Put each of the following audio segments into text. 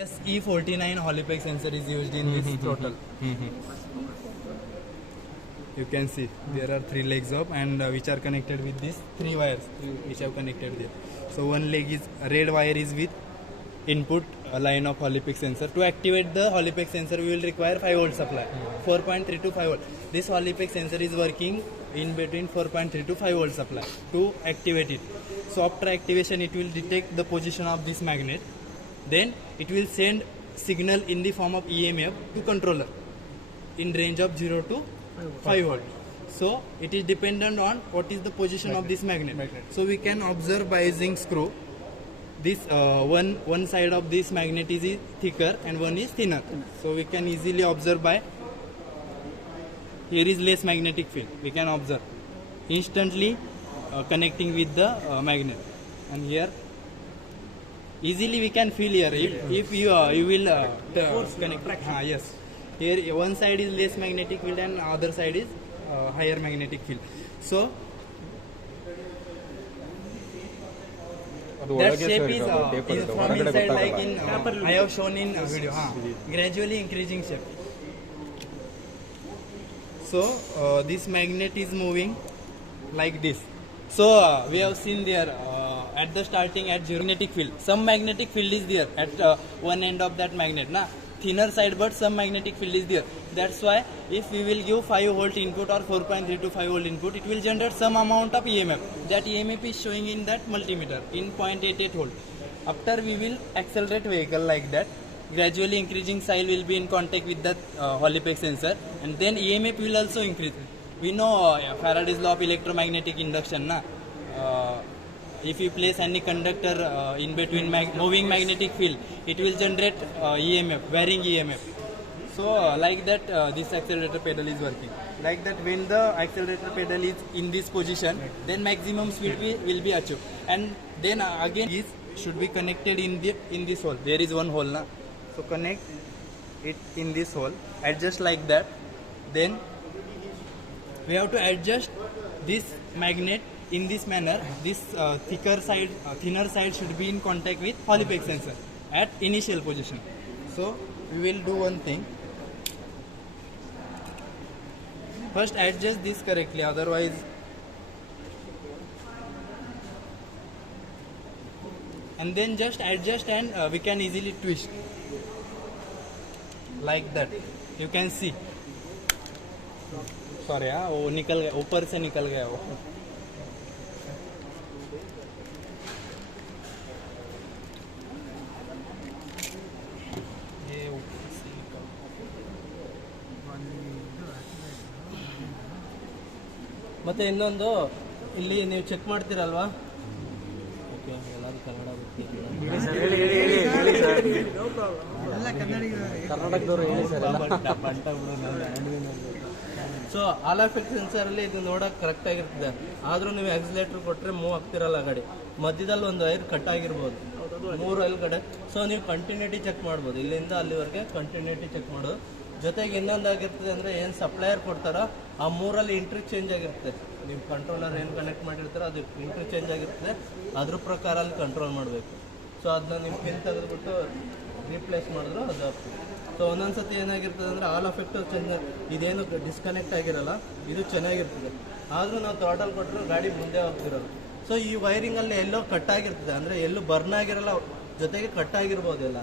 Yes, E49 Holopex sensor is used in this throttle. You can see there are 3 legs up and which are connected with these 3 wires which have connected there. So one leg is red wire is with input line of Holopex sensor. To activate the Holopex sensor we will require 5 volt supply, 4.3 to 5 volt. This Holopex sensor is working in between 4.3 to 5 volt supply to activate it. So after activation it will detect the position of this magnet. Then it will send signal in the form of EMF to controller in range of 0 to 5 volt. So it is dependent on what is the position of this magnet. So we can observe by using screw. This one side of this magnet is thicker and one is thinner. So we can easily observe by here is less magnetic field. We can observe instantly connecting with the magnet, and here easily we can feel here if you will connect. Yes, here one side is less magnetic field and other side is higher magnetic field. So that shape is from inside, like in I have shown in video. Gradually increasing shape. So this magnet is moving like this. So we have seen there at the starting at zero magnetic field. Some magnetic field is there at one end of that magnet, thinner side, but some magnetic field is there. That's why if we will give 5 volt input or 4.3 to 5 volt input, it will generate some amount of EMF. That EMF is showing in that multimeter in 0.88 volt. After we will accelerate vehicle like that, gradually increasing side will be in contact with that Holopex sensor, and then EMF will also increase. We know Faraday's law of electromagnetic induction. If you place any conductor in between moving magnetic field, it will generate EMF, varying EMF. So like that this accelerator pedal is working. Like that when the accelerator pedal is in this position, then maximum speed will be achieved. And then again this should be connected in this hole. There is one hole now. So connect it in this hole, adjust like that. Then we have to adjust this magnet in this manner. This thinner side should be in contact with Holopex sensor at initial position. So we will do one thing. First adjust this correctly, otherwise and then just adjust, and we can easily twist like that. You can see. Sorry, वो निकल गया, ऊपर से निकल गया वो. ಮತ್ತೆ ಇನ್ನೊಂದು ಇಲ್ಲಿ ನೀವು ಚೆಕ್ ಮಾಡ್ತೀರಲ್ವಾ, ಓಕೆ, ಎಲ್ಲರೂ ಕನ್ನಡ ಕರ್ನಾಟಕದವರು ಹೇಳಿ ಸರ್. ಸೊ ಆಲ್ ಎಫೆಕ್ಟ್ ಸೆನ್ಸರಲ್ಲಿ ಇದು ನೋಡೋಕೆ ಕರೆಕ್ಟ್ ಆಗಿರ್ತದೆ, ಆದರೂ ನೀವು ಆಕ್ಸಿಲೇಟರ್ ಕೊಟ್ಟರೆ ಮೂವ್ ಆಗ್ತಿರಲ್ಲ ಗಾಡಿ. ಮಧ್ಯದಲ್ಲಿ ಒಂದು ವೈರ್ ಕಟ್ ಆಗಿರ್ಬೋದು, 3 ವೈರ್ ಕಡೆ. ಸೊ ನೀವು ಕಂಟಿನ್ಯೂಟಿ ಚೆಕ್ ಮಾಡ್ಬೋದು, ಇಲ್ಲಿಂದ ಅಲ್ಲಿವರೆಗೆ ಕಂಟಿನ್ಯೂಟಿ ಚೆಕ್ ಮಾಡೋದು. ಜೊತೆಗೆ ಇನ್ನೊಂದಾಗಿರ್ತದೆ ಅಂದರೆ ಏನು ಸಪ್ಲೈಯರ್ ಕೊಡ್ತಾರೋ ಆ 3ರಲ್ಲಿ ಇಂಟರ್ಚೇಂಜ್ ಆಗಿರ್ತದೆ. ನೀವು ಕಂಟ್ರೋಲರ್ ಏನು ಕನೆಕ್ಟ್ ಮಾಡಿರ್ತಾರೋ ಅದು ಇಂಟರ್ಚೇಂಜ್ ಆಗಿರ್ತದೆ, ಅದ್ರ ಪ್ರಕಾರ ಅಲ್ಲಿ ಕಂಟ್ರೋಲ್ ಮಾಡಬೇಕು. ಸೊ ಅದನ್ನ ನೀವು ಪಿನ್ ತೆಗೆದುಬಿಟ್ಟು ರೀಪ್ಲೇಸ್ ಮಾಡಿದ್ರು ಅದು ಆಗ್ತದೆ. ಸೊ ಒಂದೊಂದು ಸತಿ ಏನಾಗಿರ್ತದೆ ಅಂದರೆ ಆಲ್ ಎಫೆಕ್ಟ್ ಇದೇನು ಡಿಸ್ಕನೆಕ್ಟ್ ಆಗಿರಲ್ಲ, ಇದು ಚೆನ್ನಾಗಿರ್ತದೆ. ಆದರೂ ನಾವು ಥ್ರಾಟಲ್ ಕೊಟ್ಟರು ಗಾಡಿ ಮುಂದೆ ಹೋಗ್ತಿರೋದು. ಸೊ ಈ ವೈರಿಂಗಲ್ಲಿ ಎಲ್ಲೋ ಕಟ್ ಆಗಿರ್ತದೆ, ಅಂದರೆ ಎಲ್ಲೂ ಬರ್ನ್ ಆಗಿರಲ್ಲ, ಜೊತೆಗೆ ಕಟ್ ಆಗಿರ್ಬೋದೆಲ್ಲ.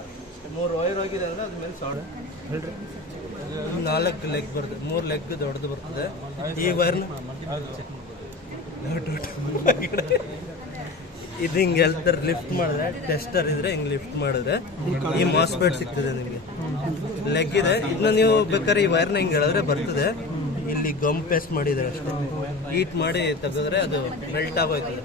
3 ವೈರ್ ಹೋಗಿದೆ ಅಂದರೆ ಅದ್ಮೇಲೆ ಸಾಡು ಹೇಳ್ರಿ. 4 ಲೆಗ್ ಬರ್ತದೆ, 3 ಲೆಗ್ ದೊಡ್ಡದು ಬರ್ತದೆ. ಈ ವೈರ್ನ ಇದು ಹಿಂಗೆ ಎಲ್ತರ ಲಿಫ್ಟ್ ಮಾಡಿದ್ರೆ, ಟೆಸ್ಟರ್ ಇದ್ರೆ ಹಿಂಗೆ ಲಿಫ್ಟ್ ಮಾಡಿದ್ರೆ ಈ ಮಾಸ್ಪೆಟ್ ಸಿಗ್ತದೆ ನಿಮಗೆ. ಲೆಗ್ ಇದೆ, ಇದನ್ನ ನೀವು ಬೇಕಾದ್ರೆ ಈ ವೈರ್ನ ಹಿಂಗೆ ಹೇಳಿದ್ರೆ ಬರ್ತದೆ. ಇಲ್ಲಿ ಗಮ್ ಪೇಸ್ಟ್ ಮಾಡಿದ್ದಾರೆ ಅಷ್ಟೇ, ಹೀಟ್ ಮಾಡಿ ತೆಗೆದ್ರೆ ಅದು ಮೆಲ್ಟ್ ಆಗೋಯ್ತದೆ.